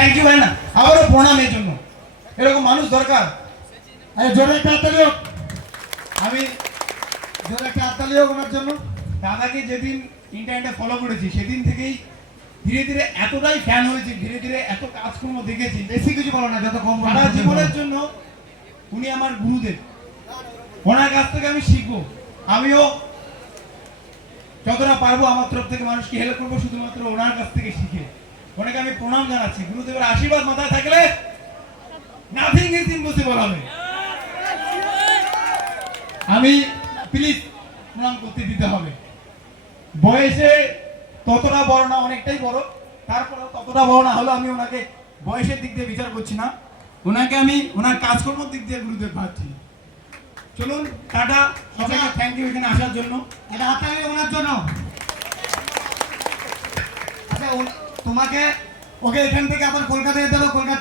Thank you ভাই না, আবারও প্রণাম এর জন্য। এরকম মানুষ দরকার। জোরে একটা হাততালি হোক, আমি জোরে একটা হাততালি হোক ওনার জন্য। দাদাকে যেদিন ইন্টারনেটে ফলো করেছি সেদিন থেকেই ধীরে ধীরে এতটাই ফ্যান হয়েছি, ধীরে ধীরে এত কাজকর্ম দেখেছি। বেশি কিছু বলো না, যত কম বলো। সারা জীবনের জন্য উনি আমার গুরুদেব, ওনার কাছ থেকে আমি শিখবো। আমিও যতটা পারবো আমার তরফ থেকে মানুষকে হেল্প করবো শুধুমাত্র ওনার কাছ থেকে শিখে। ওনাকে আমি প্রণাম জানাচ্ছি। গুরুদেবের আশীর্বাদ মাথায় থাকলে নাথিং ইজ ইম্পসিবল হবে। আমি প্লিজ প্রণাম করতে দিতে হবে। বয়সে ততটা বড় না, অনেকটাই বড়, তারপরেও ততটা বড় না হলেও আমি ওনাকে বয়সের দিক দিয়ে বিচার করছি না, ওনাকে আমি ওনার কাজকর্মের দিক দিয়ে গুরুদেব ভাবছি। চলুন টাটা, সবাইকে থ্যাংক ইউ এখানে আসার জন্য। এটা হাততালি ওনার জন্য। আচ্ছা তোমাকে ওকে এখান থেকে আবার কলকাতা যেতে হবে, কলকাতা